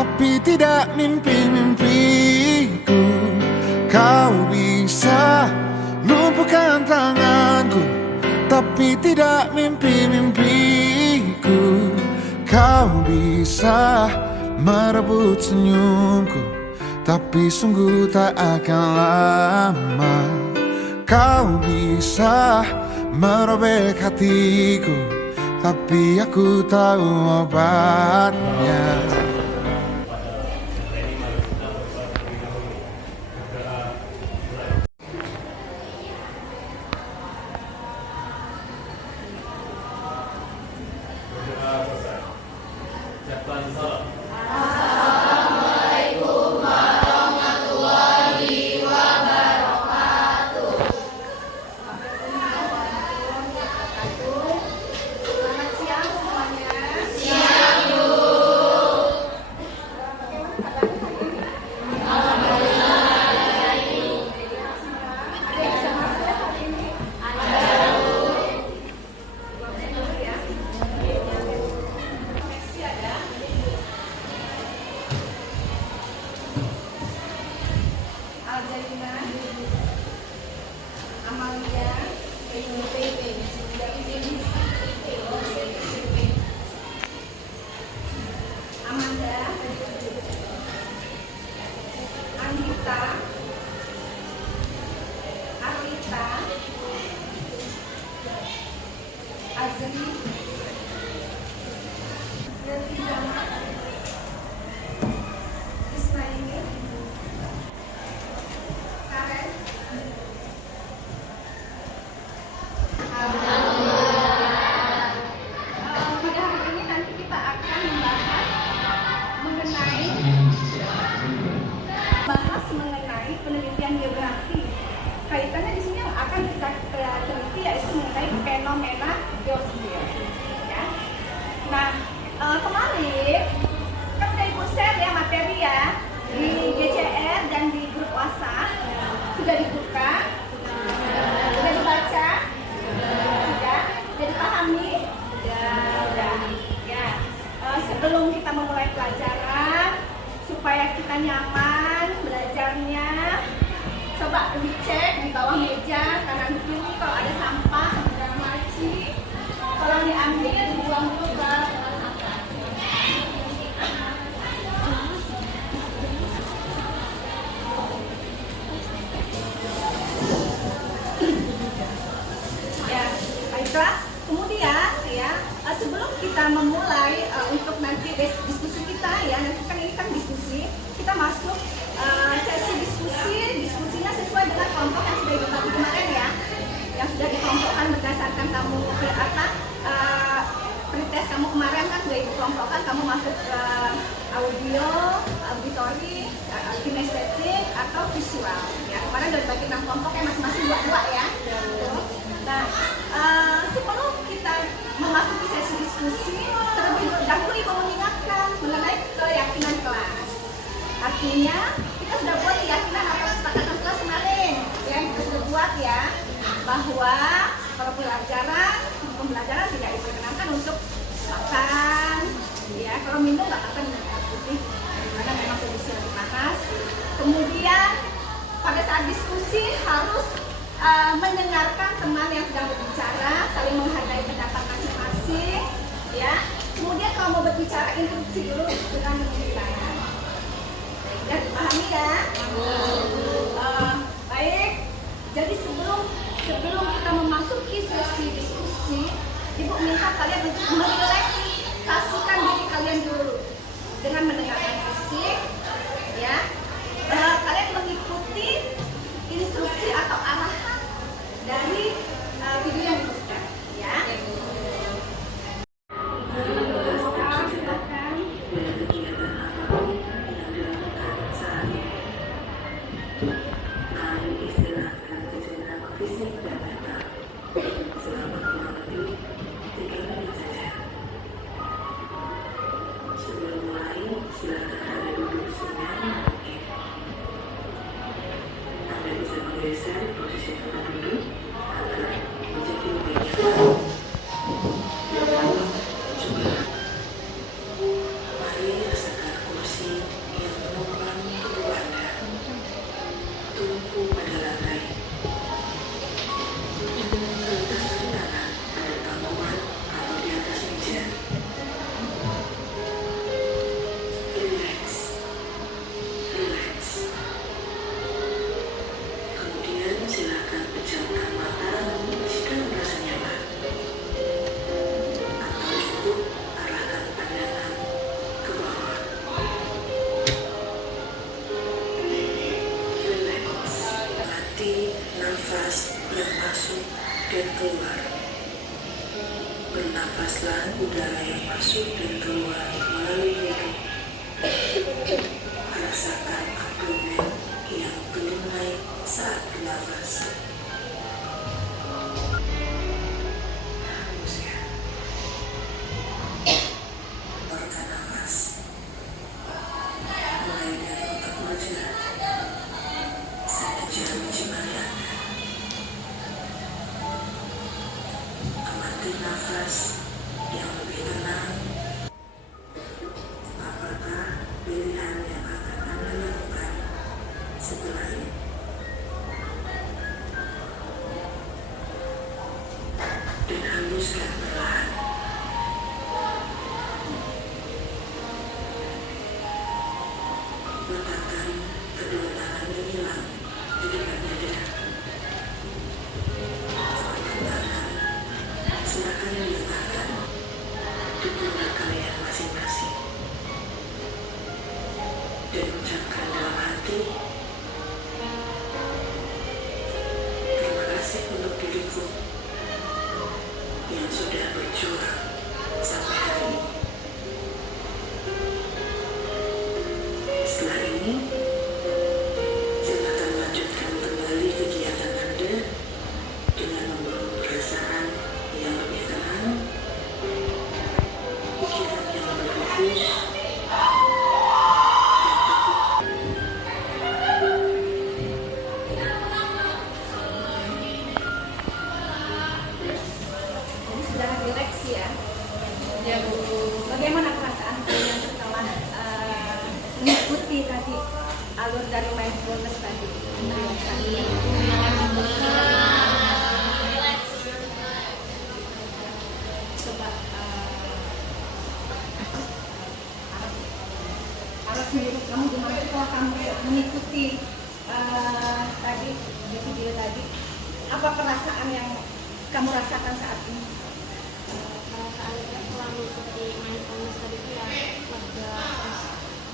tapi tidak mimpi-mimpiku. Kau bisa lumpuhkan tanganku, tapi tidak mimpi-mimpiku. Kau bisa merebut senyumku, tapi sungguh tak akan lama. Kau bisa merobek hatiku, tapi aku tahu obatnya. Mengenai penelitian geografi. Kaitannya di sini yang akan kita teliti yaitu mengenai fenomena geosfer. Ya. Nah, kemarin kan udah Ibu share ya materi ya di GCR dan di grup WhatsApp. Sudah dibuka, sudah dibaca, sudah dipahami, sudah. Ya. Sebelum kita memulai pelajaran, supaya kita nyaman belajarnya, coba dicek di bawah meja kanan kiri kalau ada sampah jangan laci, kalau diambil dibuang dulu ke tempat sampah. Ya, baiklah. Kemudian ya, sebelum kita memulai untuk nanti diskusi kita ya, nanti kan ini kan diskusi, kita masuk sesi diskusinya sesuai dengan kelompok yang sudah dibagi kemarin ya, yang sudah dikelompokkan berdasarkan kamu pretest kamu kemarin kan sudah dikelompokkan, kamu masuk audio, auditory, kinestetik atau visual ya. Kemarin sudah dibagi 6 kelompok ya, masing-masing 2-2 ya. Nah, sebelum kita memasuki sesi diskusi, terlebih dahulu Ibu mengingatkan mengenai keyakinan kelas. Artinya, kita sudah buat keyakinan atau kesepakatan kelas kemarin, ya kita sudah buat ya, bahwa kalau pembelajaran tidak diperkenankan untuk makan, ya kalau minum nggak akan minum air putih, karena memang kondisi lagi panas. Kemudian pada saat diskusi harus mendengarkan teman yang sedang berbicara, saling menghargai pendapat masing-masing, ya. Kemudian kalau mau berbicara interupsi dulu dengan mendengarkan. Ya, dipahami ya? Baik. Jadi sebelum kita memasuki sesi diskusi, Ibu minta kalian untuk merelaksasikan diri kalian dulu dengan mendengarkan musik, ya. Kalian mengikuti instruksi atau arahan dari video yang dibutuhkan, ya. Mari rasakan kursi Bernafaslah udara yang masuk dan keluar melalui hidung. Rasakan abdomen yang turun naik saat bernafas. Hembuskan. Keluarkan nafas. Mulai dari otak wajah sampai jari-jari Anda. Amati nafas yang lebih tenang. Apakah pilihan yang akan Anda lakukan setelah ini? Dan hembuskan perlahan. Letakkan kedua tangan menghilang di depan dada. Telapak tangan silakan diletakkan di pundak kalian masing-masing. Dan ucapkan dalam hati, terima kasih untuk diriku yang sudah berjuang sampai hari ini. Setelah ini, silakan lanjutkan kembali kegiatan Anda dengan membangun perasaan yang lebih tenang, pikiran yang lebih fokus, Jadi sudah rileks ya. Ya Bu. Bagaimana perasaan kalian setelah mengikuti tadi alur dari mindfulness tadi? Coba harus menurut kamu gimana setelah kamu mengikuti tadi video tadi? Apa perasaan yang kamu rasakan saat ini? Kalau saya selalu seperti mindfulness tadi itu ya lega, terus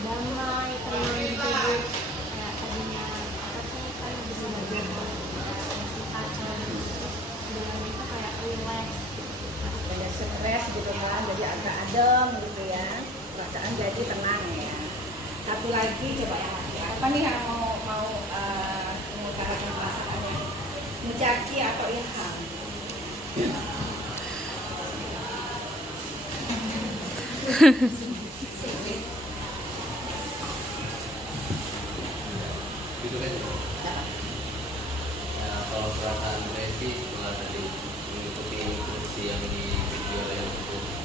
damai, tenang di tubuh. Kayak tadinya apa sih kan bisa belajar masih kacau, terus dengan itu kayak relax. Banyak stres gitu kan, jadi agak adem gitu ya, perasaan jadi tenang ya. Satu lagi coba yang lagi, apa nih yang mau mengutarakan perasaannya? Mujaki atau Ilham? Gitu kan ya, kalau perasaan saya sih setelah tadi mengikuti instruksi yang di video yang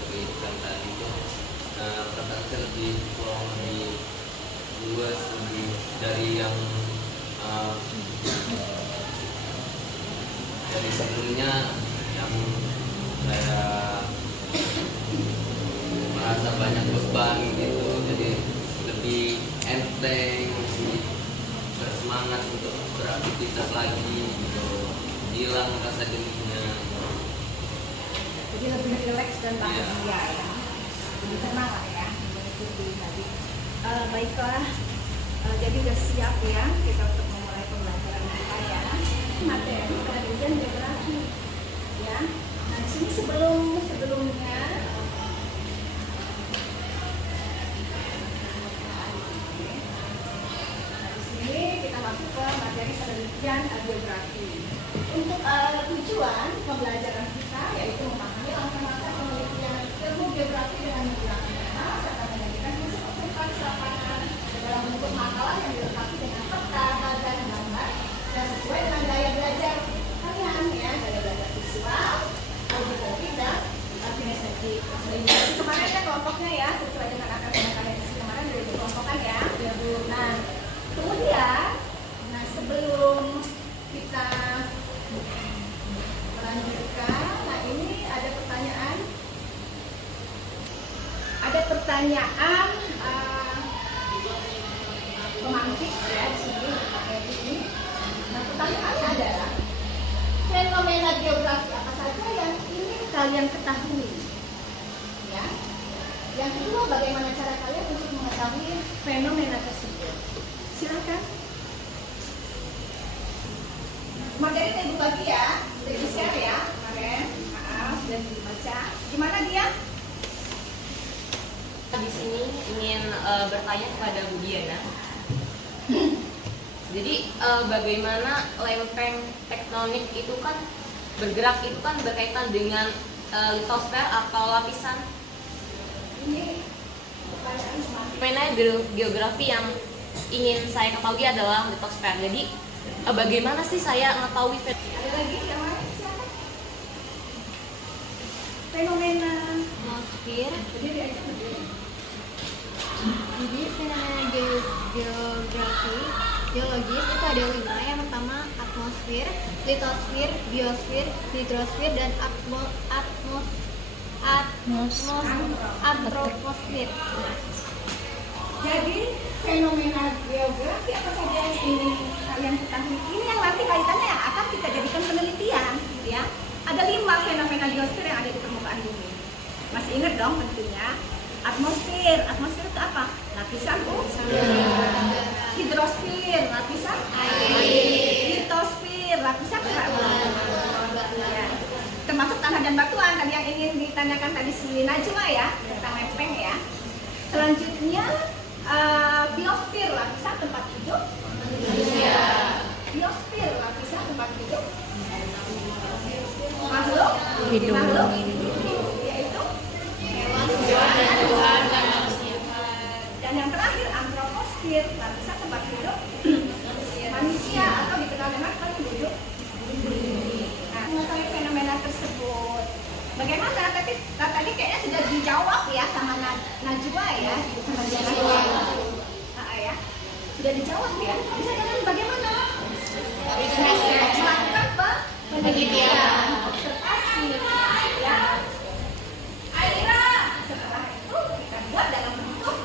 berikan tadi itu perasaan saya lebih kurang lebih luas, lebih dari yang dari sebelumnya yang saya merasa banyak beban gitu, jadi lebih enteng, lebih bersemangat untuk beraktivitas lagi gitu, hilang rasa jenuhnya. Jadi lebih rileks dan bahagia ya, lebih tenang lah ya mengikuti tadi. Baiklah, jadi udah siap ya kita untuk memulai pembelajaran kita ya. Materi kajian geografi ya. Nah di sini sebelumnya kita masuk ke materi penelitian geografi. Untuk tujuan pembelajaran kita yaitu memahami langkah-langkah penelitian ilmu geografi dengan menggunakan peta serta menjadikan hasil observasi lapangan dalam bentuk makalah yang dilengkapi dengan peta dan gambar dan sesuai dengan gaya belajar kalian ya, gaya belajar visual, auditory dan kinestetik. Jadi kemarin ada kelompoknya ya, sesuai dengan akan kalian isi kemarin dari kelompokkan ya. Nah, kemudian sebelum kita melanjutkan, nah ini ada pertanyaan pemantik ya di sini pakai ini. Nah pertanyaannya adalah fenomena geografi apa saja yang ingin kalian ketahui? Ya. Yang kedua, bagaimana cara kalian untuk mengetahui fenomena tersebut? Silakan. Materi saya bagi ya, sudah di share ya kemarin, sudah dibaca. Gimana dia? Di sini ingin bertanya kepada Bu Diana. Jadi bagaimana lempeng tektonik itu kan bergerak, itu kan berkaitan dengan litosfer atau lapisan. Ini pertanyaan semakin. Fenomena geografi yang ingin saya ketahui adalah litosfer. Jadi bagaimana sih saya mengetahui Ada lagi yang lain? Siapa? Fenomena. Atmosfer. Berdiri aja, berdiri. Jadi fenomena geologis itu ada 5. Yang pertama atmosfer, litosfer, biosfer, hidrosfer, dan antroposfer. Jadi fenomena geografi apa saja yang ingin kalian ketahui? Ini yang nanti kaitannya yang akan kita jadikan penelitian, ya. Ada 5 fenomena geosfer yang ada di permukaan bumi. Masih ingat dong tentunya. Atmosfer itu apa? Lapisan udara. Hidrosfer, lapisan air. Litosfer, lapisan ya. Termasuk tanah dan batuan tadi yang ingin ditanyakan tadi si Najwa ya, tentang lempeng ya. Selanjutnya biosfer, lapisan tempat hidup manusia. Biosfer, lapisan tempat hidup makhluk hidup, yaitu hewan dan manusia. Dan yang terakhir antroposfer, lapisan tempat hidup manusia atau dikenal dengan penduduk bumi. Nah, mengetahui fenomena tersebut, bagaimana? Tadi kayaknya sudah dijawab ya sama Najwa ya, sama dia Najwa. Ya, sudah dijawab ya. Bisa dengan bagaimana? Melakukan penelitian, observasi, ya. Akhirnya setelah itu kita buat dalam bentuk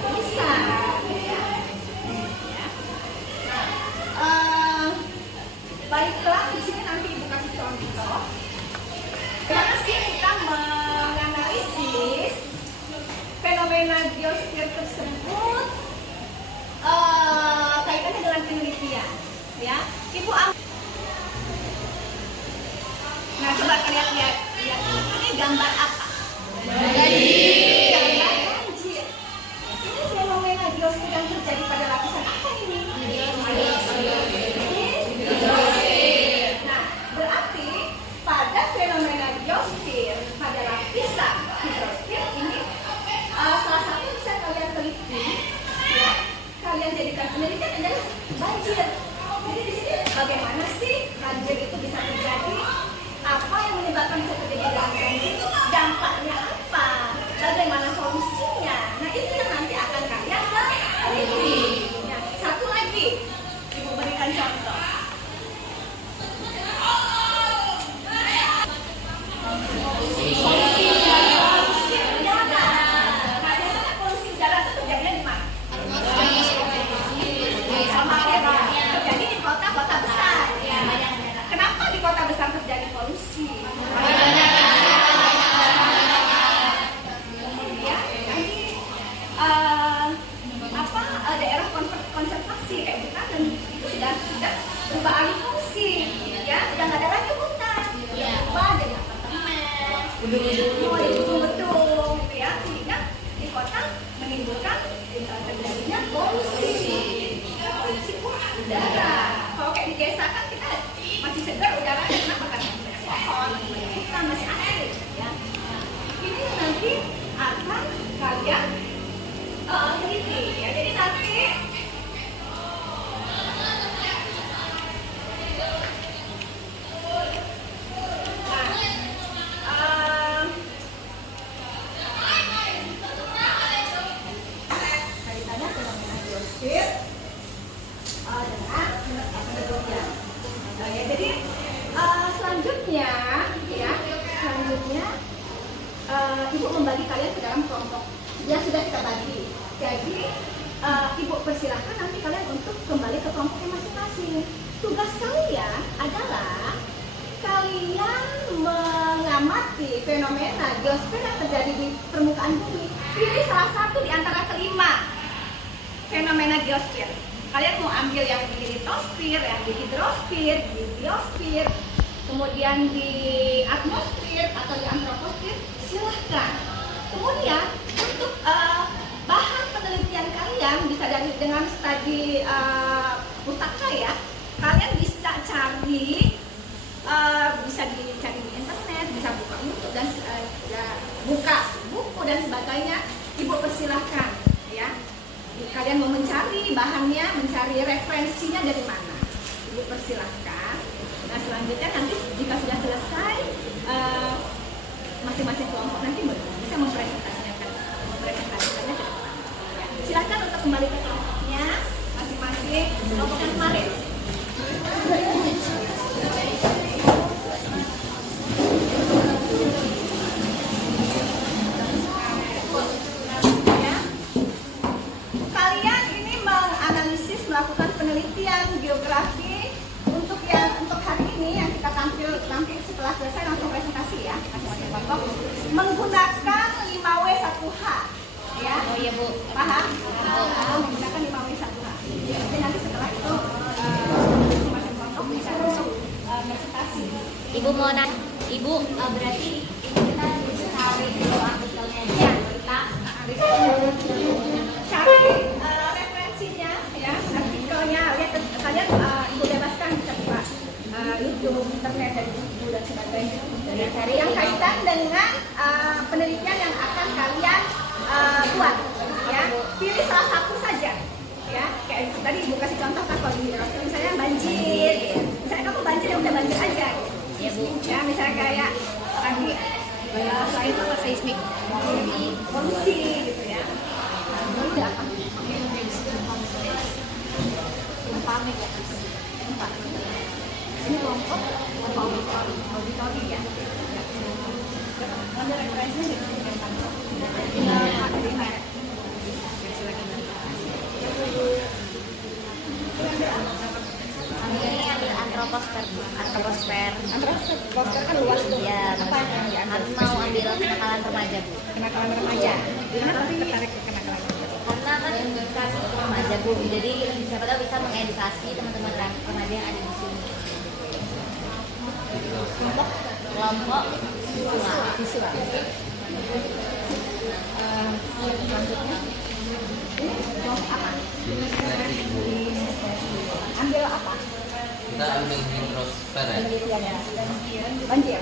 tulisan, ya. Baiklah, di sini nanti Ibu kasih contoh. Bagaimana sih kita menganalisis fenomena geosfer tersebut kaitannya dengan penelitian, ya. Ibu nah, coba kalian lihat ini gambar apa? Banjir. Gambar banjir. Ini fenomena geosfer yang terjadi pada lapisan apa ini? Nah, berarti pada fenomena geosfer pada lapisan hidrosfer ini salah satu yang bisa kalian teliti, ya, kalian jadikan penelitian adalah banjir. Jadi di sini bagaimana sih banjir itu bisa terjadi? Apa yang menyebabkan bisa terjadi dalam banjir? Dampaknya apa? Bagaimana solusinya? Nah, itu yang nanti akan kalian teliti. Ya, satu lagi, Ibu berikan contoh. Gedung-gedung gitu ya, sehingga di kota menimbulkan terjadinya polusi udara. Kalau kayak di desa kan kita masih segar udaranya, kenapa? Karena banyak pohon, banyak hutan, masih asri ya. Ini nanti akan kalian teliti ya. Jadi nanti Ibu membagi kalian ke dalam kelompok yang sudah kita bagi. Jadi Ibu persilahkan nanti kalian untuk kembali ke kelompoknya masing-masing. Tugas kalian adalah kalian mengamati fenomena geosfer yang terjadi di permukaan bumi. Ini salah satu di antara kelima fenomena geosfer. Kalian mau ambil yang di litosfer, yang di hidrosfer, di biosfer, kemudian di atmosfer atau di antroposfer, di pustaka ya, kalian bisa cari, bisa dicari di internet, bisa buka YouTube dan buka buku dan sebagainya. Ibu persilahkan ya. Kalian mau mencari bahannya, mencari referensinya dari mana, Ibu persilahkan. Nah selanjutnya nanti jika sudah selesai, masing-masing kelompok nanti bisa mempresentasikannya ke depan. Ya. Silakan untuk kembali ke kelompoknya masing-masing, kelompok yang kemarin. Kalian ini menganalisis, melakukan penelitian geografi untuk hari ini yang kita tampil setelah selesai langsung presentasi ya, masing-masing kelompok menggunakan 5W1H ya. Oh iya Bu, Paham? Menggunakan 5W1H. Jadi nanti setelah itu masing-masing kelompok bisa langsung presentasi. Ibu mau nanya, Ibu berarti Ibu kita bisa cari dulu artikelnya aja. Cari referensinya ya, artikelnya, lihat kalian Ibu bebaskan bisa buka YouTube, internet dan buku dan sebagainya. Dan cari yang kaitan dengan penelitian yang akan kalian buat ya. Pilih salah satu saja ya. Kayak tadi Ibu kasih contoh kan, kalau di Rosto misalnya banjir gitu. Misalnya kamu banjir ya udah banjir aja gitu. Ya Bu. Ya misalnya kayak tadi selain itu apa, seismik, polusi gitu ya. Lalu apa? Pamit ya. Ini kelompok auditori ya. Ada referensinya gitu. Ambil antroposfer. Antroposfer kan luas tuh. Iya, Apa yang diambil? harus mau ambil kenakalan remaja Bu. Kenakalan remaja. Kenapa tertarik ke kenakalan remaja? Karena kan edukasi remaja Bu, jadi siapa tahu bisa mengedukasi teman-teman remaja yang ada di sini. Kelompok Visual. Selanjutnya kelompok apa? Ambil apa? Kita ambil hidrosfer ya. Penelitian ya. Banjir.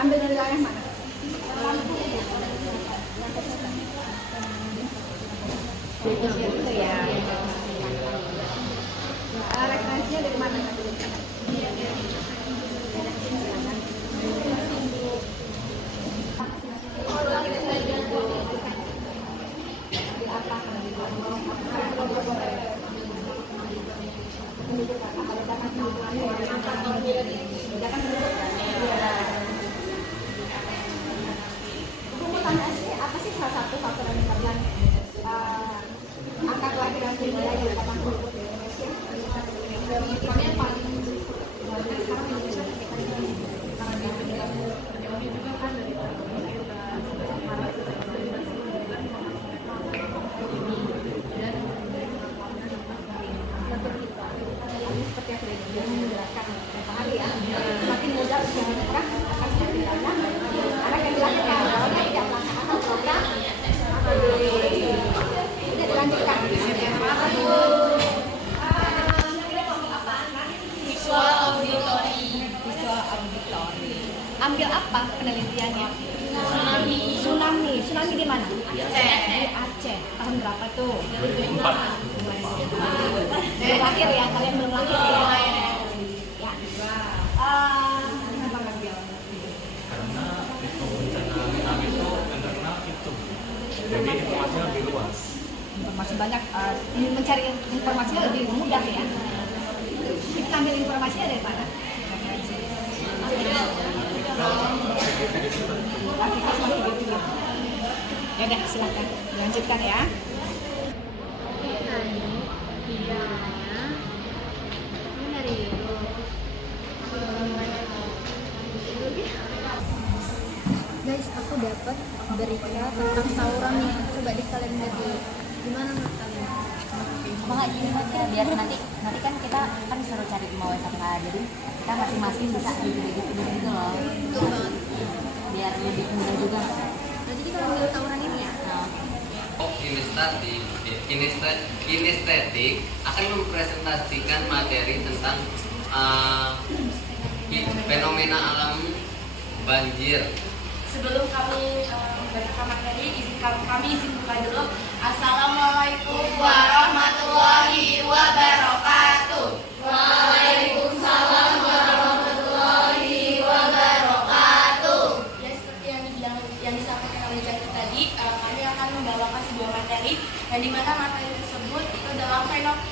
Ambil dari wilayah mana? Itu ya. Referensinya dari mana? Apa sih salah satu faktor yang kalian angka kelahiran wilayah yang datang ke Indonesia? Yang paling sekarang Indonesia seperti yang sudah dijelaskan beberapa hari ya, semakin muda usia menikah akan semakin banyak anak yang dilahirkan kalau tidak melaksanakan program tidak dilanjutkan. visual auditori. Ambil apa penelitiannya? Tsunami di mana? Di Aceh. Tahun berapa tuh? 2004. Belum lahir ya, kalian belum lahir ya. Ya. Kenapa ngambil? Karena itu bencana tsunami itu karena itu jadi informasinya lebih luas. Informasi banyak, mencari informasinya lebih mudah ya. Kita ambil informasinya dari mana? Aplikasi gitu. Ya udah, silakan dilanjutkan ya. Guys, aku dapat berita tentang tawuran nih. Coba di kalian lihat dulu. Gimana menurut kalian? Apa nggak gini Mas ya, biar nanti kan kita kan suruh cari 5W1H, jadi kita masing-masing bisa gitu loh. Betul banget. Biar lebih mudah juga. Nah, jadi kalau ambil tawuran ini ya, Oh, ini representatif, kinestetik akan mempresentasikan materi tentang fenomena alam banjir. Sebelum kami membacakan materi, kami izin buka dulu. Assalamualaikum warahmatullahi wabarakatuh. Waalaikumsalam warahmatullahi wabarakatuh. Ya, seperti yang disampaikan oleh Jaki tadi, kami akan membawakan sebuah materi yang dimana materi tersebut itu adalah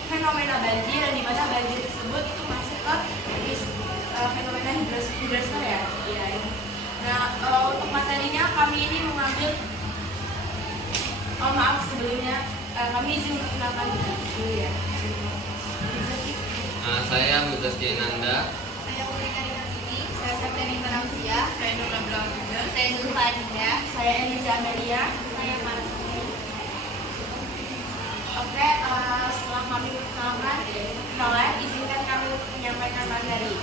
fenomena banjir, yang dimana banjir tersebut itu masuk ke fenomena hidrosfer ya. Nah, untuk materinya kami ini mengambil, maaf sebelumnya kami izin memperkenalkan dulu ya. Saya Mutazki Nanda. Saya Ulrika Dinasti, saya Septiani Maramsia, saya Nurul Blanca, saya Zulfa Adinda, Saya Eliza Amelia. Saya Marasmi. Oke, setelah kami perkenalkan, izinkan kami untuk menyampaikan materi.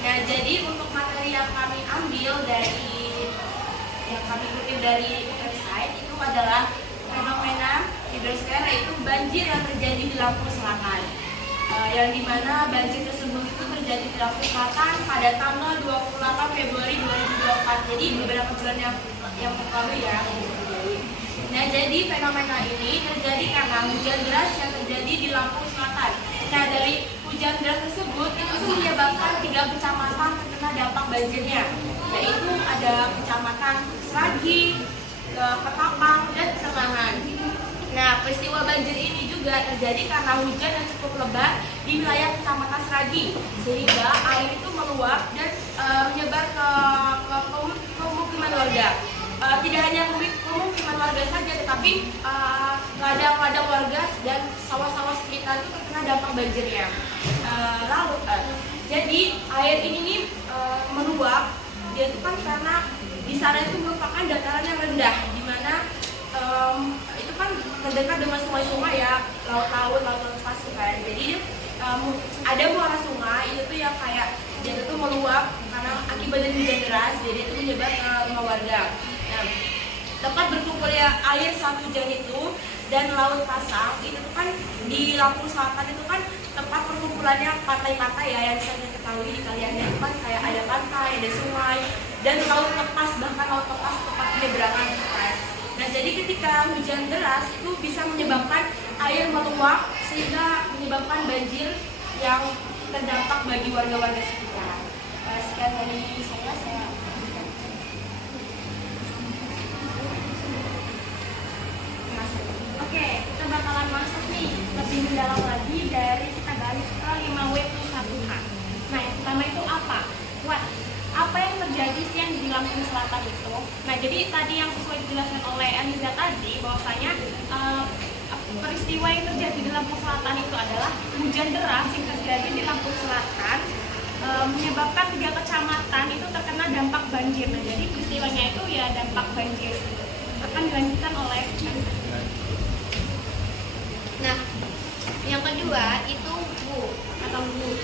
Nah, jadi untuk materi yang kami ambil yang kami kutip dari website itu adalah fenomena hidrosfer, yaitu banjir yang terjadi di Lampung Selatan. Yang dimana banjir tersebut itu terjadi di Lampung Selatan pada tanggal 28 Februari 2024. Jadi beberapa bulan yang lalu ya. Nah, jadi fenomena ini terjadi karena hujan deras yang terjadi di Lampung Selatan. Nah, dari hujan deras tersebut itu menyebabkan 3 kecamatan terkena dampak banjirnya, yaitu ada kecamatan Sragi, Ketapang, dan Tengahan. Nah, peristiwa banjir ini juga terjadi karena hujan yang cukup lebat di wilayah kecamatan Sragi, sehingga air itu meluap dan menyebar ke pemukiman warga. Tidak hanya pemukiman warga saja, tetapi ladang-ladang warga dan sawah-sawah sekitar itu terkena dampak banjirnya. Jadi air ini nih meluap, dia itu kan karena di sana itu merupakan dataran yang rendah, di mana itu kan terdekat dengan sungai-sungai ya, laut-laut pasir kan. Jadi ada muara sungai itu tuh yang kayak dia itu meluap karena akibat dari hujan deras, jadi itu menyebar ke rumah warga. Nah, tempat berkumpulnya air saat hujan itu dan laut pasang itu tuh kan di Lampung Selatan itu kan tempat perkumpulannya pantai-pantai ya, yang bisa kita ketahui di kaliannya itu kan kayak ada pantai, ada sungai, dan laut lepas, bahkan laut lepas tempat penyeberangan kan. Nah, jadi ketika hujan deras itu bisa menyebabkan air meluap sehingga menyebabkan banjir yang terdampak bagi warga-warga sekitar. Sekian dari saya. Oke, kita bakalan masuk nih lebih mendalam lagi dari kita balik ke 5W+1H. Nah, yang pertama itu apa? Apa yang terjadi sih yang di Lampung Selatan itu? Nah, jadi tadi yang sesuai dijelaskan oleh Eliza tadi, bahwasanya peristiwa yang terjadi di Lampung Selatan itu adalah hujan deras yang terjadi di Lampung Selatan menyebabkan 3 kecamatan itu terkena dampak banjir. Nah, jadi peristiwanya itu ya dampak banjir. Akan dilanjutkan oleh Nah, yang kedua itu Bu.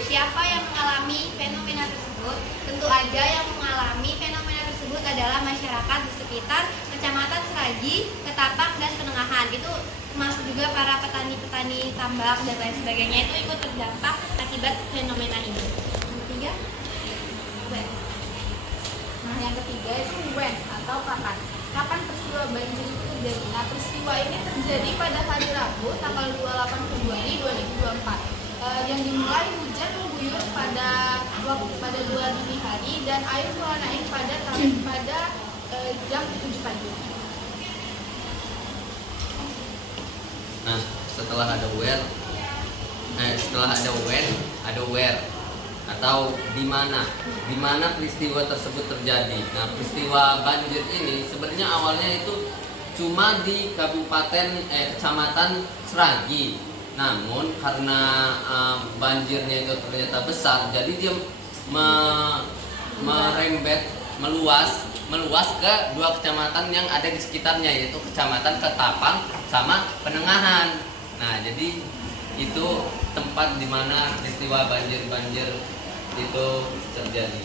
Siapa yang mengalami fenomena tersebut? Tentu aja yang mengalami fenomena tersebut adalah masyarakat di sekitar Kecamatan Sragi, Ketapang, dan Tengahan. Itu termasuk juga para petani-petani tambak dan lain sebagainya itu ikut terdampak akibat fenomena ini. Yang ketiga itu when atau kapan. Kapan peristiwa banjir itu terjadi? Nah, peristiwa ini terjadi pada hari Rabu tanggal 28 Februari 2024. Yang dimulai hujan mengguyur pada 2 dini hari dan air mulai naik pada jam 7 pagi. Nah, setelah ada when, ada where atau di mana peristiwa tersebut terjadi. Nah, peristiwa banjir ini sebenarnya awalnya itu cuma di kecamatan Sragi. Namun karena banjirnya itu ternyata besar, jadi dia merembet meluas ke 2 kecamatan yang ada di sekitarnya, yaitu Kecamatan Ketapang sama Penengahan. Nah, jadi itu tempat di mana peristiwa banjir itu terjadi.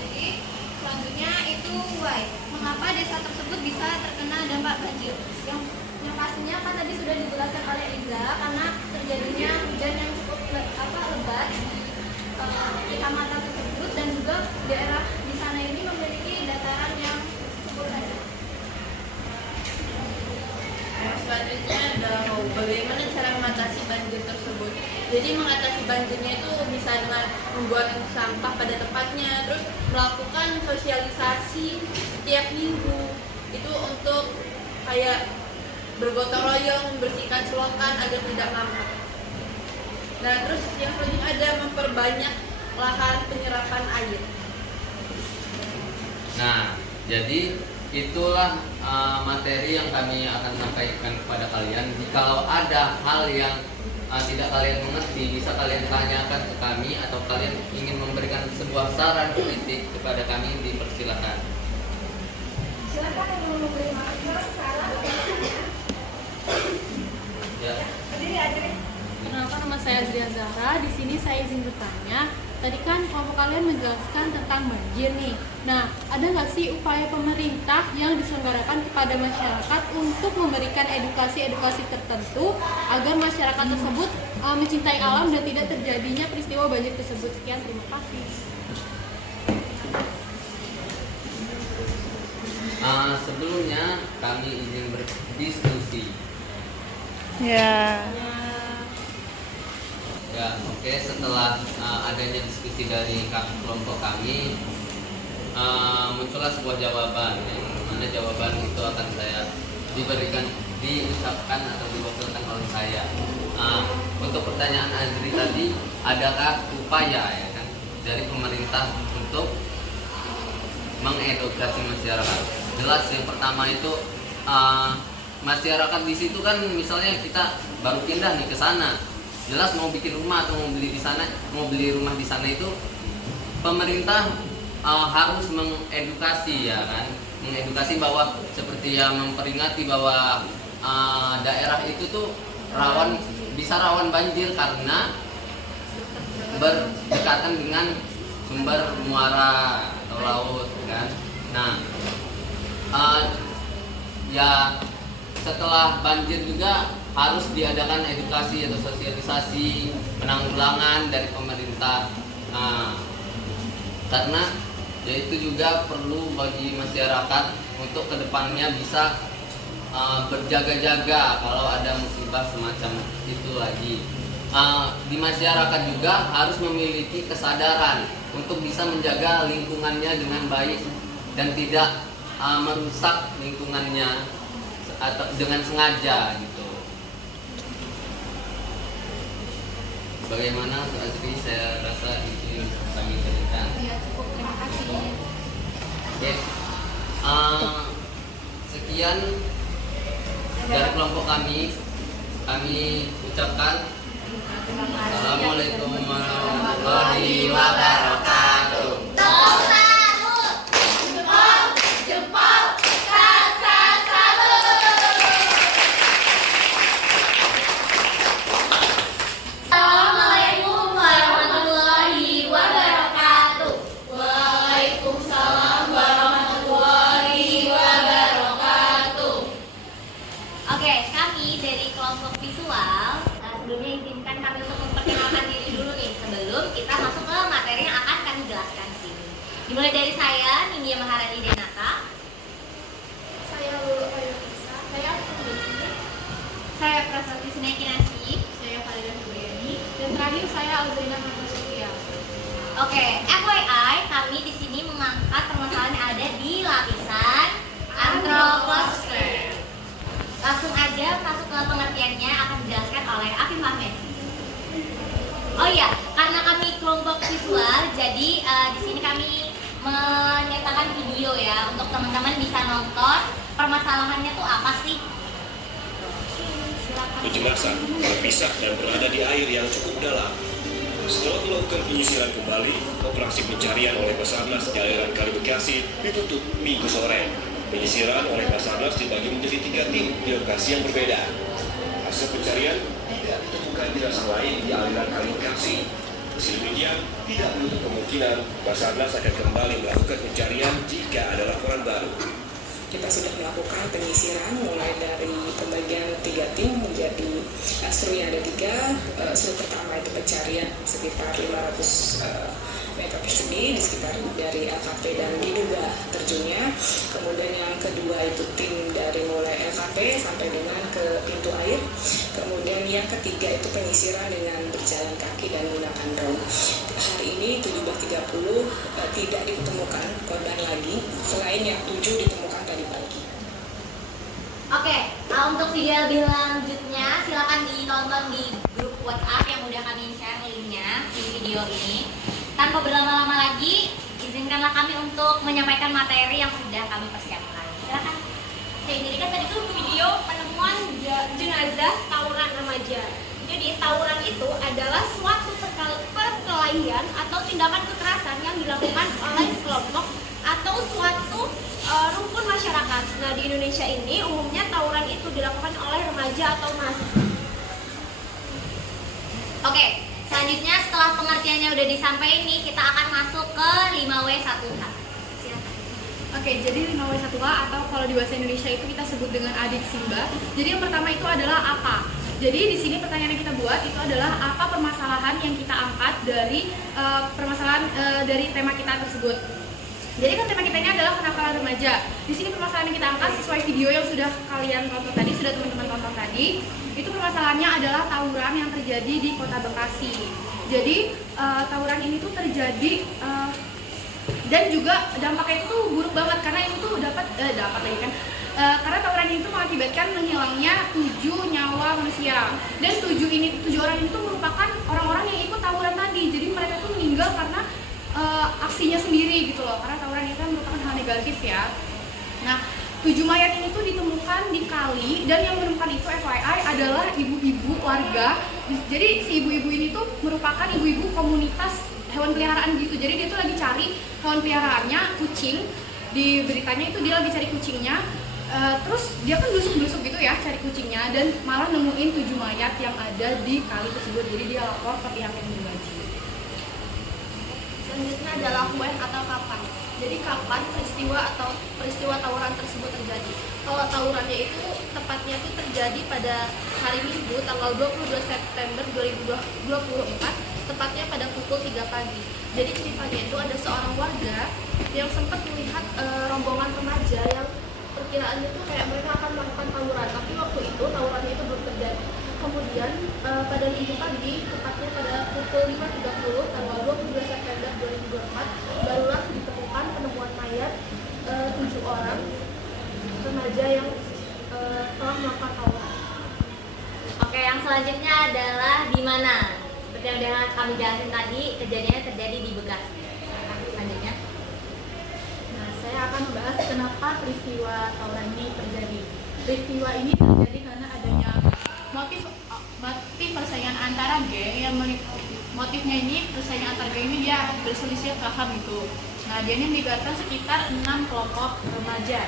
Jadi selanjutnya itu why. Mengapa desa tersebut bisa terkena dampak banjir. Yang pastinya kan tadi sudah dijelaskan oleh Iza, karena terjadinya hujan yang cukup lebat di kecamatan tersebut, dan juga daerah di sana ini memiliki dataran yang cukup rendah. Selanjutnya adalah bagaimana cara mengatasi banjir tersebut. Jadi mengatasi banjirnya itu bisa dengan membuang sampah pada tempatnya, terus melakukan sosialisasi setiap minggu. Itu untuk kayak bergotong royong membersihkan selokan agar tidak ngambek. Nah, terus yang selanjutnya ada memperbanyak lahan penyerapan air. Nah, jadi itulah materi yang kami akan sampaikan kepada kalian. Jikalau ada hal yang tidak kalian mengerti, bisa kalian tanyakan ke kami, atau kalian ingin memberikan sebuah saran kritik kepada kami, dipersilakan. Silakan yang mau memberi masukan, saran. Ya. Berdiri aja. Kenalkan, nama saya Azria Zahra. Di sini saya izin bertanya. Tadi kan kelompok kalian menjelaskan tentang banjir nih. Nah, ada nggak sih upaya pemerintah yang diselenggarakan kepada masyarakat untuk memberikan edukasi-edukasi tertentu agar masyarakat tersebut mencintai alam dan tidak terjadinya peristiwa banjir tersebut? Sekian, terima kasih. Sebelumnya kami izin berdiskusi. Ya. Ya, oke. Setelah adanya diskusi dari kelompok kami, muncullah sebuah jawaban, yang mana jawaban itu akan saya diucapkan atau diwakilkan oleh saya. Untuk pertanyaan Azri tadi, adakah upaya ya kan dari pemerintah untuk mengedukasi masyarakat? Jelas, yang pertama itu masyarakat di situ kan, misalnya kita baru pindah nih ke sana, jelas mau bikin rumah atau mau beli di sana, mau beli rumah di sana, itu pemerintah harus mengedukasi ya kan, mengedukasi bahwa seperti yang memperingati bahwa daerah itu tuh bisa rawan banjir karena berdekatan dengan sumber muara atau laut kan. Nah, ya setelah banjir juga harus diadakan edukasi atau sosialisasi penanggulangan dari pemerintah. Karena ya itu juga perlu bagi masyarakat untuk kedepannya bisa berjaga-jaga kalau ada musibah semacam itu lagi. Di masyarakat juga harus memiliki kesadaran untuk bisa menjaga lingkungannya dengan baik dan tidak merusak lingkungannya atau dengan sengaja gitu. Bagaimana Azri? Saya rasa itu kami berikan. Ya, cukup, terima kasih. Oke. Sekian dari kelompok kami ucapkan Assalamualaikum warahmatullahi wabarakatuh. Assalamualaikum warahmatullahi wabarakatuh. Waalaikumsalam warahmatullahi wabarakatuh. Oke, kami dari kelompok visual sebelumnya izinkan kami untuk memperkenalkan diri dulu nih sebelum kita masuk ke materi yang akan kami jelaskan di sini. Dimulai dari saya, Nindya Maharani Denata. Saya Lulu Ayunisa. Saya Putri. Saya Prasasti Sinekinasi. Saya Khalidah Hubayani. Dan terakhir saya Alzina Matasya. Oke, FYI, kami di sini mengangkat permasalahan yang ada di lapisan antroposfer. Langsung aja masuk ke pengertiannya, akan dijelaskan oleh Afif Ahmed. Oh iya, karena kami kelompok visual, jadi di sini kami menyertakan video ya untuk teman-teman bisa nonton permasalahannya tuh apa sih. Silakan. Kecemasan terpisah dan berada di air yang cukup dalam. Setelah melakukan penyisiran kembali, operasi pencarian oleh Basarnas di aliran Kali Bekasi ditutup Minggu sore. Penyisiran oleh Basarnas dibagi menjadi 3 tim di lokasi yang berbeda. Hasil pencarian tidak ditemukan jenazah lain di aliran Kali Bekasi. Meski demikian, tidak menutup kemungkinan Basarnas akan kembali melakukan pencarian jika ada laporan baru. kita sudah melakukan penyisiran mulai dari pembagian 3 tim menjadi seru yang ada 3. Seru pertama itu pencarian sekitar 500 meter persegi di sekitar dari LKP dan diduga terjunnya. Kemudian yang kedua itu tim dari mulai LKP sampai dengan ke pintu air. Kemudian yang ketiga itu penyisiran dengan berjalan kaki dan menggunakan drone. Hari ini 17.30 tidak ditemukan korban lagi selain yang 7 ditemukan tadi pagi. Oke, untuk video lebih lanjutnya silakan ditonton di grup WhatsApp yang udah kami share linknya di video ini. Tanpa berlama-lama lagi, izinkanlah kami untuk menyampaikan materi yang sudah kami persiapkan. Silakan. Oke, jadi kan tadi tuh video penemuan jenazah tawuran remaja. Jadi tawuran itu adalah suatu perkelahian atau tindakan kekerasan yang dilakukan oleh sekelompok atau suatu rumpun masyarakat. Nah, di Indonesia ini umumnya tawuran itu dilakukan oleh remaja atau mahasiswa. Oke, selanjutnya setelah pengertiannya udah disampaikan nih, kita akan masuk ke 5W1H. Silakan. Oke, jadi 5W1H atau kalau di bahasa Indonesia itu kita sebut dengan adik Simba. Jadi yang pertama itu adalah apa? Jadi di sini pertanyaan yang kita buat itu adalah apa permasalahan yang kita angkat dari permasalahan dari tema kita tersebut. Jadi kan tema kita ini adalah kenakalan remaja. Di sini permasalahan yang kita angkat sesuai video yang sudah kalian tonton tadi, sudah teman-teman tonton tadi. Itu permasalahannya adalah tawuran yang terjadi di Kota Bekasi. Jadi tawuran ini tuh terjadi dan juga dampaknya itu buruk banget karena itu tuh dapat lagi kan. Karena tawuran ini tuh mengakibatkan menghilangnya 7 nyawa manusia. Dan 7 orang ini tuh merupakan orang-orang yang ikut tawuran tadi. Jadi mereka tuh meninggal karena aksinya sendiri gitu loh. Karena tawuran itu kan merupakan hal negatif ya. Nah, 7 mayat ini tuh ditemukan di kali dan yang menemukan itu FYI adalah ibu-ibu warga. Jadi si ibu-ibu ini tuh merupakan ibu-ibu komunitas hewan peliharaan gitu. Jadi dia tuh lagi cari hewan peliharaannya, kucing. Di beritanya itu dia lagi cari kucingnya. Terus dia kan blusuk-blusuk gitu ya cari kucingnya dan malah nemuin 7 mayat yang ada di kali tersebut. Jadi dia lapor ke pihak yang berwajib. Selanjutnya adalah when atau kapan. Jadi kapan peristiwa tawuran tersebut terjadi. Kalau tawurannya itu tepatnya itu terjadi pada hari Minggu tanggal 22 September 2024, tepatnya pada pukul 3 pagi. Jadi ceritanya itu ada seorang warga yang sempat melihat rombongan remaja yang perkiraannya itu kayak mereka akan melakukan tawuran, tapi waktu itu tawurannya itu belum terjadi. Kemudian pada Minggu pagi, tepatnya pada pukul 5.30 tanggal 22 September 2024, barulah ditemukan penemuan mayat 7 orang remaja yang telah melakukan tawuran. Oke, yang selanjutnya adalah di mana? Seperti yang udah kami jelasin tadi, kejadiannya terjadi di Bekasi. Selanjutnya. Nah, saya akan membahas kenapa peristiwa tawuran ini terjadi. Peristiwa ini terjadi karena adanya motif persaingan antara geng yang motifnya ini persaingan antar geng ini dia berselisih paham gitu. Nah, dia ini melibatkan sekitar 6 kelompok remaja.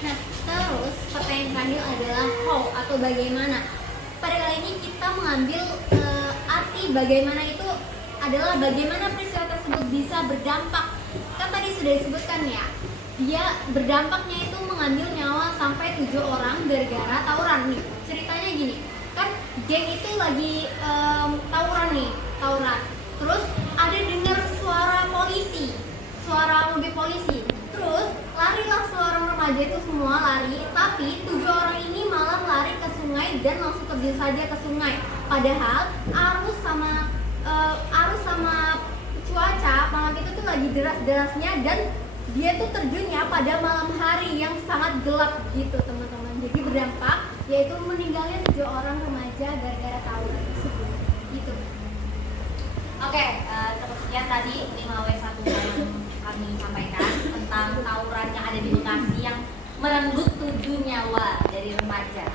Nah, terus pertanyaan terakhir adalah how atau bagaimana. Pada kali ini kita mengambil arti bagaimana itu adalah bagaimana peristiwa tersebut bisa berdampak. Kan tadi sudah disebutkan ya, dia berdampaknya itu mengambil nyawa sampai 7 orang gara-gara tawuran nih. Ceritanya gini, kan geng itu lagi tawuran. Terus ada dengar suara polisi, suara mobil polisi. Terus larilah seorang remaja itu semua lari, tapi 7 orang ini malah lari ke sungai dan langsung terjun saja ke sungai. Padahal arus sama cuaca malam itu tuh lagi deras-derasnya dan dia tuh terjunnya pada malam hari yang sangat gelap gitu teman-teman. Jadi berdampak yaitu meninggalnya 7 orang remaja gara-gara tawuran tersebut gitu. Oke, sepertinya tadi 5W1 yang kami sampaikan tentang tawuran yang ada di Bekasi yang merenggut 7 nyawa dari remaja.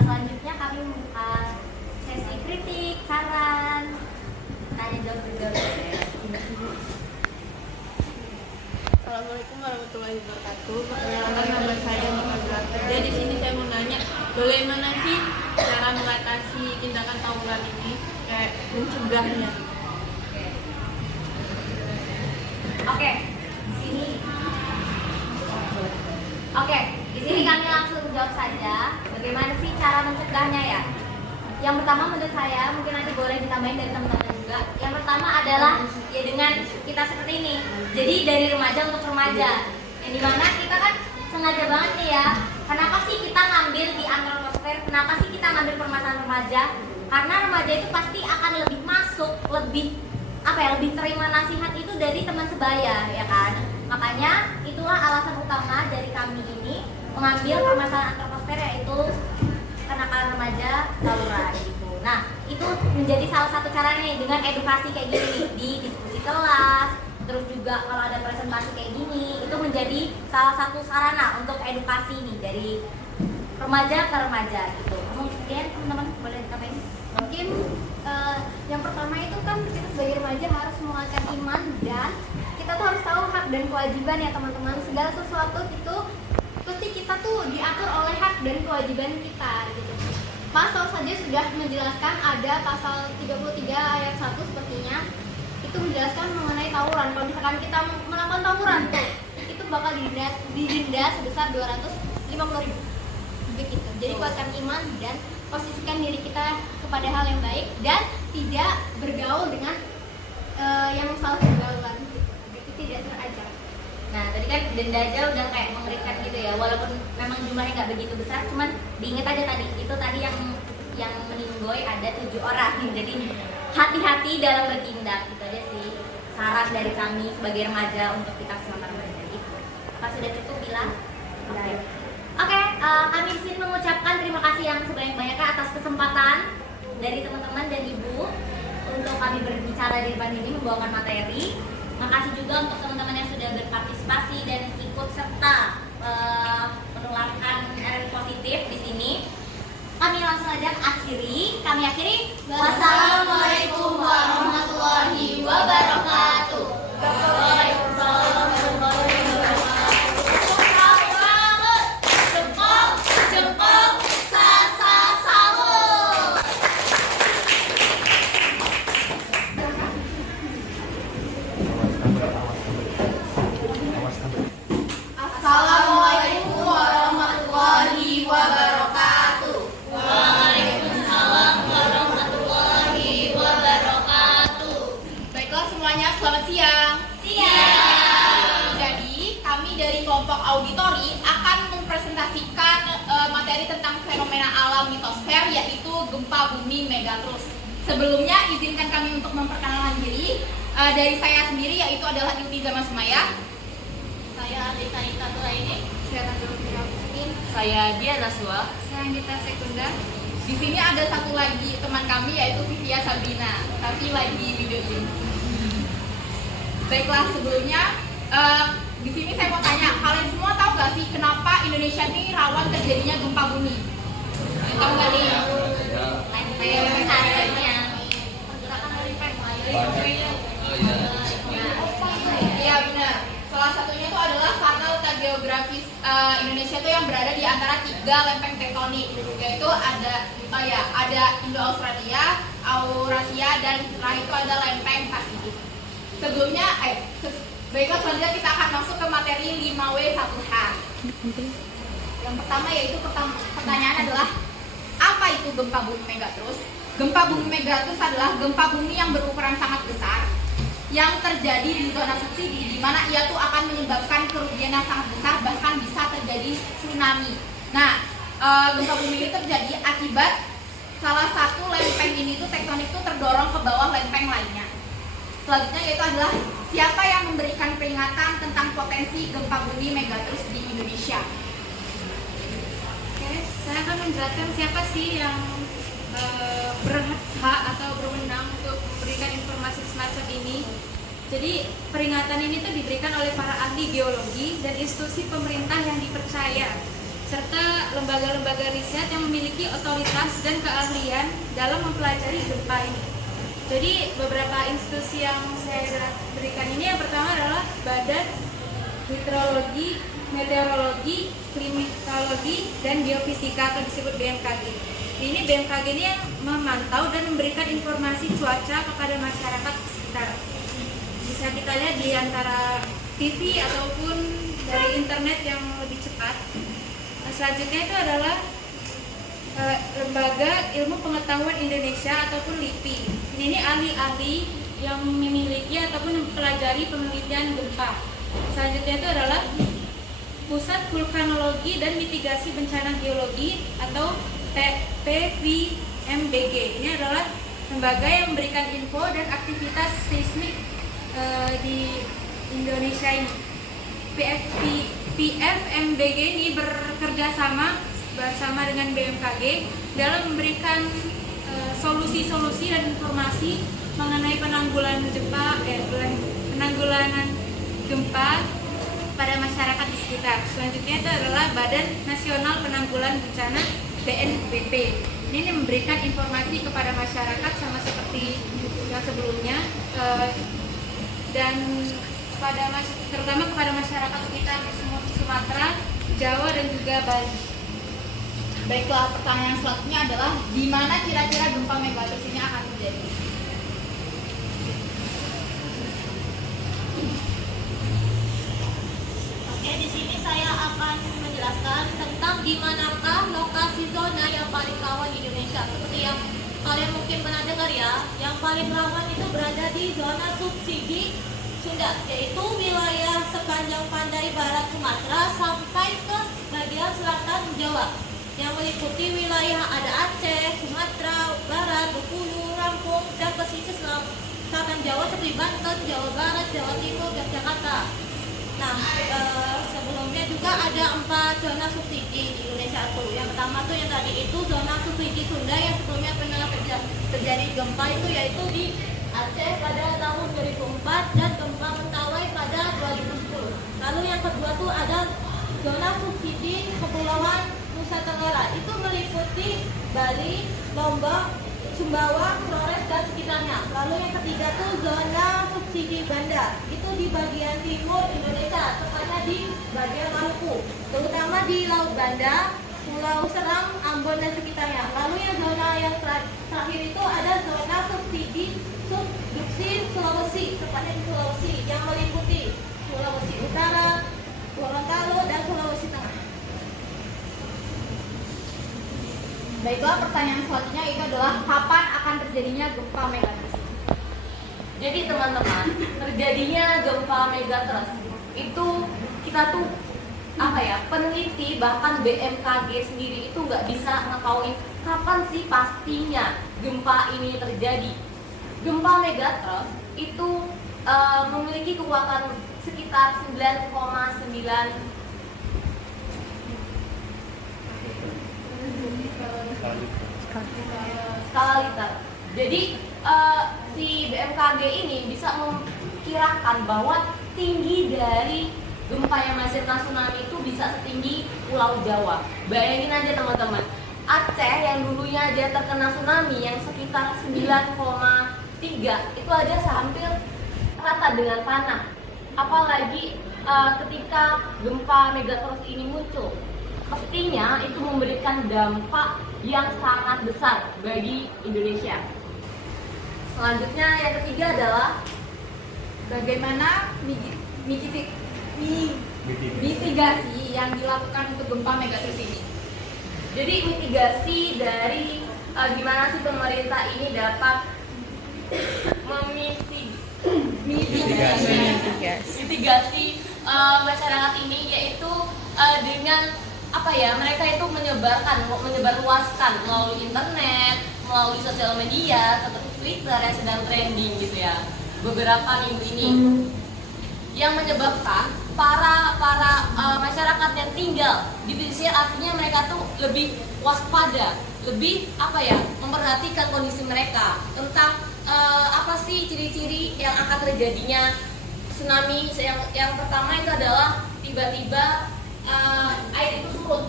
Selanjutnya kami membuka sesi kritik, saran, tanya jawab juga. Assalamualaikum warahmatullahi wabarakatuh. Perkenalkan nama saya Muhammad Kerja. Di sini saya mau nanya, bagaimana sih cara mengatasi tindakan tawuran ini, kayak mencegahnya? Oke, sini. Oke, di sini kami langsung jawab saja. Bagaimana sih cara mencegahnya ya? Yang pertama menurut saya, mungkin nanti boleh ditambahin dari teman-teman juga. Yang pertama adalah ya dengan kita seperti ini. Jadi dari remaja untuk remaja. Yang dimana kita kan sengaja banget nih ya. Kenapa sih kita ngambil di antroposfer? Kenapa sih kita ngambil permasalahan remaja? Karena remaja itu pasti akan lebih masuk, lebih terima nasihat itu dari teman sebaya, ya kan? Makanya itulah alasan utama dari kami ini mengambil permasalahan antroposfer, yaitu kenakalan remaja tawuran gitu. Nah, itu menjadi salah satu caranya dengan edukasi kayak gini di diskusi kelas, terus juga kalau ada presentasi kayak gini, itu menjadi salah satu sarana untuk edukasi nih dari remaja ke remaja gitu. Kemudian teman-teman boleh ditambahin? Mungkin yang pertama itu kan kita sebagai remaja harus menguatkan iman, dan kita tuh harus tahu hak dan kewajiban ya teman-teman. Segala sesuatu itu pasti kita tuh diatur oleh hak dan kewajiban kita gitu. Pasal saja sudah menjelaskan, ada pasal 33 ayat 1 sepertinya itu menjelaskan mengenai tawuran. Kalau misalkan kita melakukan tawuran tuh, itu bakal didenda sebesar 250.000 begitu. Jadi kuatkan iman dan posisikan diri kita kepada hal yang baik dan tidak bergaul dengan yang salah pergaulan gitu. Itu tidak terajak. Nah, tadi kan denda aja udah kayak mengerikan gitu ya, walaupun memang jumlahnya nggak begitu besar, cuman diingat aja tadi, itu tadi yang meninggoy ada 7 orang. Jadi hati-hati dalam bertindak, itu aja sih saran dari kami sebagai remaja untuk kita sesama remaja gitu. Apa sudah cukup bilang? Oke, kami di sini mengucapkan terima kasih yang sebanyak-banyaknya atas kesempatan dari teman-teman dan ibu untuk kami berbicara di depan ini membawakan materi. Makasih juga untuk teman-teman yang sudah berpartisipasi dan ikut serta menularkan energi positif di sini. Kami langsung aja akhiri. Wassalamualaikum warahmatullahi wabarakatuh. Waalaikumsalam warahmatullahi wabarakatuh. Jempol, sasa, sambut. Assalamualaikum warahmatullahi wabarakatuh. Waalaikumsalam warahmatullahi wabarakatuh. Baiklah semuanya, selamat siang. Jadi kami dari kelompok auditori akan mempresentasikan materi tentang fenomena alam mitosfer, yaitu gempa bumi megatrus. Sebelumnya izinkan kami untuk memperkenalkan diri. Dari saya sendiri, yaitu adalah Iltiza Masmaya. Saya Adita Tulaini. Saya Tanjung Muslim. Saya Diana Naswa. Saya Anggita Sekunda. Di sini ada satu lagi teman kami, yaitu Vivia Sabrina, tapi lagi video Zoom. Baiklah, sebelumnya di sini saya mau tanya, kalian semua tahu gak sih kenapa Indonesia ini rawan terjadinya gempa bumi? Tahu gak nih? Pergerakan lempeng. Iya benar. Salah satunya itu adalah karena letak geografis Indonesia itu yang berada di antara 3 lempeng tektonik, yaitu ada Indo-Australia, Eurasia, dan terakhir itu ada lempeng Pasifik. Sebelumnya, baiklah selanjutnya kita akan masuk ke materi 5W1H. Yang pertama yaitu pertanyaan adalah apa itu gempa bumi megatrus? Gempa bumi megatrus adalah gempa bumi yang berukuran sangat besar yang terjadi di zona subsidi, di mana ia tuh akan menyebabkan kerugian yang sangat besar, bahkan bisa terjadi tsunami. Nah, gempa bumi ini terjadi akibat salah satu lempeng ini tuh tektonik tuh terdorong ke bawah lempeng lainnya. Selanjutnya yaitu adalah siapa yang memberikan peringatan tentang potensi gempa bumi megatrus di Indonesia. Oke, saya akan menjelaskan siapa sih yang berhak atau berwenang untuk memberikan informasi semacam ini. Jadi peringatan ini tuh diberikan oleh para ahli geologi dan institusi pemerintah yang dipercaya, serta lembaga-lembaga riset yang memiliki otoritas dan keahlian dalam mempelajari gempa ini. Jadi beberapa institusi yang saya berikan ini, yang pertama adalah Badan Hidrologi, Meteorologi, Klimatologi, dan Geofisika atau disebut BMKG. Ini BMKG ini yang memantau dan memberikan informasi cuaca kepada masyarakat sekitar. Bisa kita lihat di antara TV ataupun dari internet yang lebih cepat. Nah, selanjutnya itu adalah Lembaga Ilmu Pengetahuan Indonesia ataupun LIPI. Ini ahli-ahli yang memiliki ataupun mempelajari penelitian gempa. Selanjutnya itu adalah Pusat Vulkanologi dan Mitigasi Bencana Geologi atau PVMBG. Ini adalah lembaga yang memberikan info dan aktivitas seismik di Indonesia ini. PVMBG ini bekerja sama bersama dengan BMKG dalam memberikan solusi-solusi dan informasi mengenai penanggulangan gempa pada masyarakat di sekitar. Selanjutnya itu adalah Badan Nasional Penanggulangan Bencana BNPB. Ini memberikan informasi kepada masyarakat sama seperti yang sebelumnya dan terutama kepada masyarakat sekitar di Sumatera, Jawa dan juga Bali. Baiklah, pertanyaan selanjutnya adalah di mana kira-kira gempa megatrus ini akan terjadi? Oke, di sini saya akan menjelaskan tentang di manakah lokasi zona yang paling rawan di Indonesia. Seperti yang kalian mungkin pernah dengar ya, yang paling rawan itu berada di zona subsidi Sunda, yaitu wilayah sepanjang pantai barat Sumatera sampai ke bagian selatan Jawa, yang meliputi wilayah ada Aceh, Sumatera Barat, Bengkulu, Lampung, dan pesisir selatan Jawa seperti Banten, Jawa Barat, Jawa Timur, Yogyakarta. Nah, sebelumnya juga ada 4 zona subsidi di Indonesia itu. Yang pertama tuh yang tadi itu zona subsidi Sunda yang sebelumnya pernah terjadi gempa itu yaitu di Aceh pada tahun 2004 dan gempa Mentawai pada 2010. Lalu yang kedua tuh ada zona subsidi Kepulauan Nusa Tenggara. Itu meliputi Bali, Lombok, Sumbawa, Flores dan sekitarnya. Lalu yang ketiga tuh zona subsidi Banda. Itu di bagian timur Indonesia, tepatnya di bagian Maluku, terutama di Laut Banda, Pulau Seram, Ambon dan sekitarnya. Lalu yang zona yang terakhir itu ada zona subsidi subduksi Sulawesi, tepatnya di Sulawesi, yang meliputi Sulawesi Utara, Gorontalo dan Sulawesi Tengah. Baiklah, pertanyaan selanjutnya itu adalah kapan akan terjadinya gempa megatrus? Jadi teman-teman, terjadinya gempa megatrus itu kita tuh peneliti bahkan BMKG sendiri itu nggak bisa ngetahuin kapan sih pastinya gempa ini terjadi. Gempa megatrus itu memiliki kekuatan sekitar 9,9 skala liter. Jadi si BMKG ini bisa memperkirakan bahwa tinggi dari gempa yang menghasilkan tsunami itu bisa setinggi Pulau Jawa. Bayangin aja teman-teman, Aceh yang dulunya aja terkena tsunami yang sekitar 9,3 itu aja hampir rata dengan tanah. Apalagi ketika gempa megatrus ini muncul, pastinya itu memberikan dampak yang sangat besar bagi Indonesia. Selanjutnya yang ketiga adalah bagaimana mitigasi yang dilakukan untuk gempa megatrus ini. Jadi mitigasi dari gimana sih pemerintah ini dapat mitigasi masyarakat ini, yaitu dengan mereka itu menyebarluaskan melalui internet, melalui sosial media seperti Twitter yang sedang trending gitu ya beberapa minggu ini, yang menyebabkan para masyarakat yang tinggal di pesisir, artinya mereka tuh lebih waspada, lebih memperhatikan kondisi mereka tentang apa sih ciri-ciri yang akan terjadinya tsunami. Yang pertama itu adalah tiba-tiba air itu surut.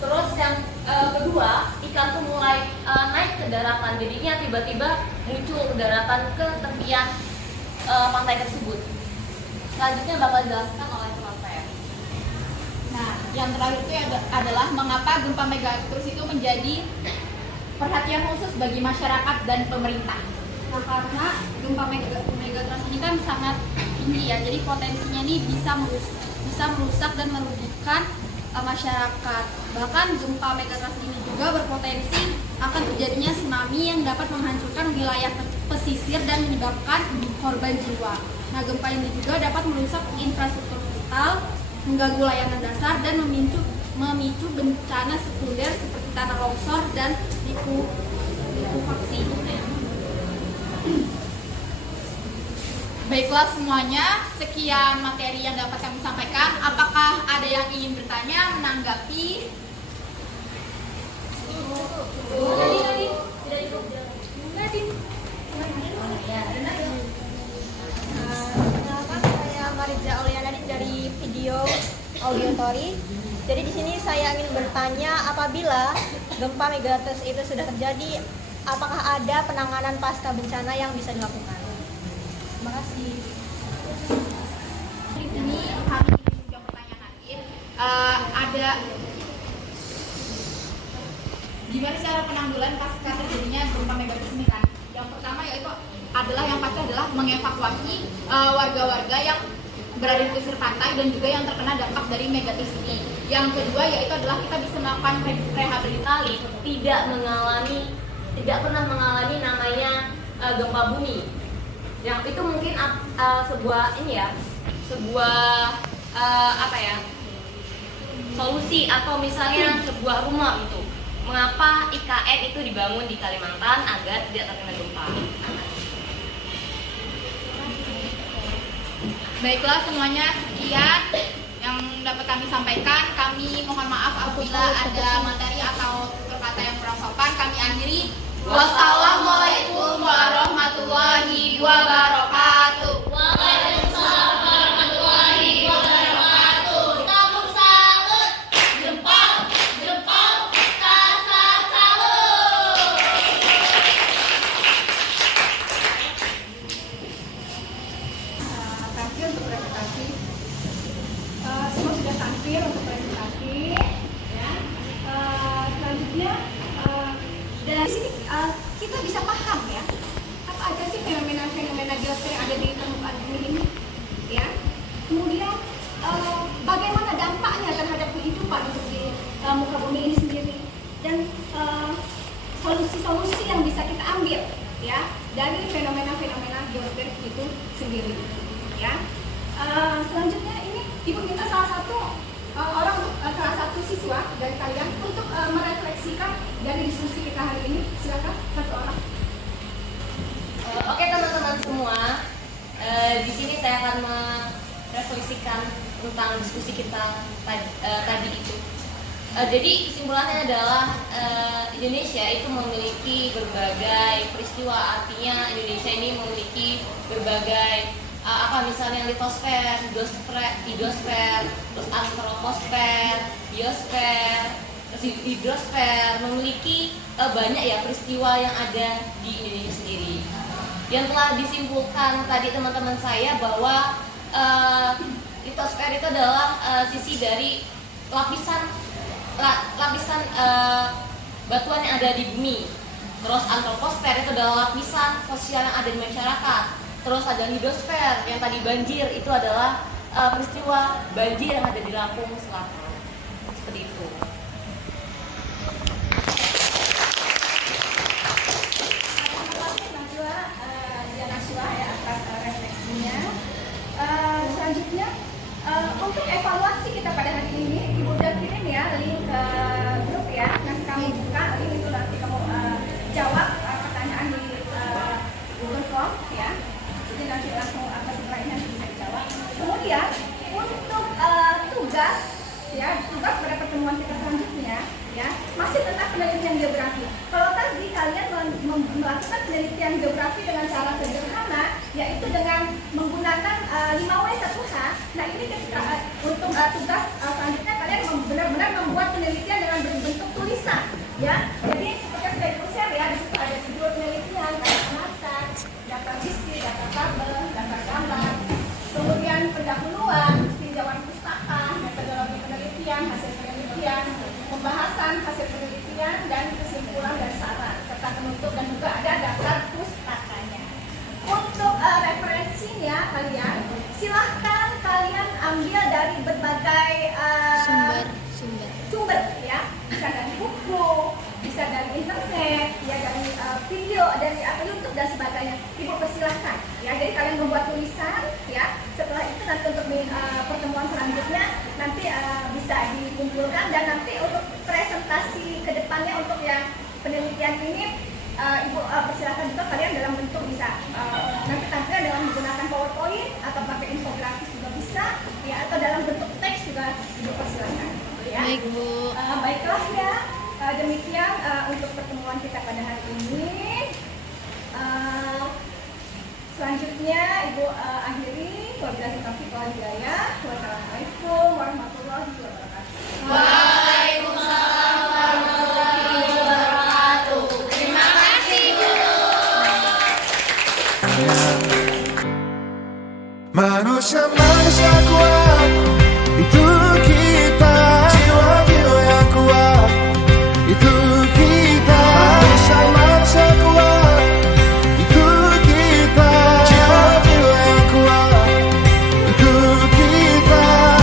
Terus yang kedua, ikan tuh mulai naik ke daratan, jadinya tiba-tiba muncul ke daratan ke tepian pantai tersebut. Selanjutnya bakal dijelaskan oleh teman saya. Nah, yang terakhir itu adalah mengapa gempa megatrus itu menjadi perhatian khusus bagi masyarakat dan pemerintah. Nah, karena gempa megatrus ini kan sangat tinggi ya, jadi potensinya ini bisa merusak bisa merusak dan merugikan masyarakat. Bahkan gempa megatrust ini juga berpotensi akan terjadinya tsunami yang dapat menghancurkan wilayah pesisir dan menyebabkan korban jiwa. Nah, gempa ini juga dapat merusak infrastruktur vital, mengganggu layanan dasar, dan memicu bencana sekunder seperti tanah longsor dan likuifaksi. Baiklah semuanya, sekian materi yang dapat kami sampaikan. Apakah ada yang ingin bertanya, menanggapi? Perkenalkan, saya Mariza Oliana dari Video Audiotory. Jadi di sini saya ingin bertanya, apabila gempa megatrust itu sudah terjadi, apakah ada penanganan pasca bencana yang bisa dilakukan? Terima kasih. Di sini kami ingin menjawab pertanyaan ada gimana cara penanggulan pasca terjadinya gempa megatrust ini kan? Yang pertama yaitu adalah yang pasti adalah mengevakuasi warga-warga yang berada di pesisir pantai dan juga yang terkena dampak dari megatrust ini. Yang kedua yaitu adalah kita bisa melakukan rehabilitasi, tidak pernah mengalami namanya gempa bumi. Yang itu mungkin solusi atau misalnya sebuah rumah itu. Mengapa IKN itu dibangun di Kalimantan agar tidak terkena gempa? Baiklah semuanya, sekian yang dapat kami sampaikan. Kami mohon maaf apabila ada materi atau tutur kata yang kurang sopan. Kami akhiri. Wassalamualaikum warahmatullahi wabarakatuh. Waalaikumsalam warahmatullahi wabarakatuh. Tabung salut, jempol, salut. Tampil untuk presentasi. Semua sudah tampil untuk presentasi. Ya. Selanjutnya dari sini kita bisa paham ya apa aja sih fenomena-fenomena geosfer yang ada di permukaan bumi ini, ya. Kemudian bagaimana dampaknya terhadap kehidupan untuk di muka bumi ini sendiri, dan solusi-solusi yang bisa kita ambil ya dari fenomena-fenomena geosfer itu sendiri, ya. Selanjutnya ini Ibu minta salah satu siswa dari kalian untuk merefleksikan dari diskusi kita hari ini. Silakan satu orang. Oke teman-teman semua, di sini saya akan merefleksikan tentang diskusi kita tadi itu. Jadi kesimpulannya adalah Indonesia itu memiliki berbagai peristiwa. Artinya Indonesia ini memiliki berbagai misalnya litosfer, hidrosfer, terus antroposfer, biosfer, terus hidrosfer, memiliki banyak ya peristiwa yang ada di Indonesia sendiri. Yang telah disimpulkan tadi teman-teman saya bahwa litosfer itu adalah sisi dari lapisan batuan yang ada di bumi. Terus antroposfer itu adalah lapisan sosial yang ada di masyarakat. Terus ada hidrosfer yang tadi banjir, itu adalah peristiwa banjir yang ada di Lampung Selatan. Seperti itu. Selanjutnya untuk evaluasi kita pada hari ini, Ibu udah kirim ya link ke grup ya. Nanti kamu buka link itu, nanti kamu jawab pertanyaan di Google Form ya. Jadi nanti langsung setelah ini nanti bisa dijawab. Kemudian untuk tugas pada pertemuan kita selanjutnya ya masih tentang penelitian geografi. Kalau tadi kalian melakukan penelitian geografi dengan cara sederhana, yaitu dengan menggunakan 5W1H. Nah ini untuk tugas selanjutnya kalian benar-benar membuat penelitian dengan bentuk tulisan ya. Jadi seperti yang sudah di-share ya, di situ ada judul penelitian, data visi, data tabel, data gambar, kemudian pendahuluan, tinjauan pustaka, metodologi penelitian, hasil penelitian, pembahasan hasil penelitian, dan kesimpulan dan saran, serta penutup, dan juga ada daftar pustakanya. Untuk referensinya kalian, silahkan kalian ambil dari dan sebagainya. Ibu persilahkan ya, jadi kalian membuat tulisan ya, setelah itu nanti untuk pertemuan selanjutnya nanti bisa dikumpulkan, dan nanti untuk presentasi ke depannya untuk yang penelitian ini Ibu persilahkan juga kalian dalam bentuk bisa nanti tampil dalam menggunakan PowerPoint atau pakai infografis juga bisa ya, atau dalam bentuk teks juga Ibu persilahkan ya. Baik, Bu. Baiklah ya, demikian untuk pertemuan kita pada hari ini. Selanjutnya Ibu akhiri, wabillahi taufiq wal hidayah. Wassalamualaikum warahmatullahi wabarakatuh. Waalaikumsalam warahmatullahi wabarakatuh. Terima kasih guru. Manusia kuat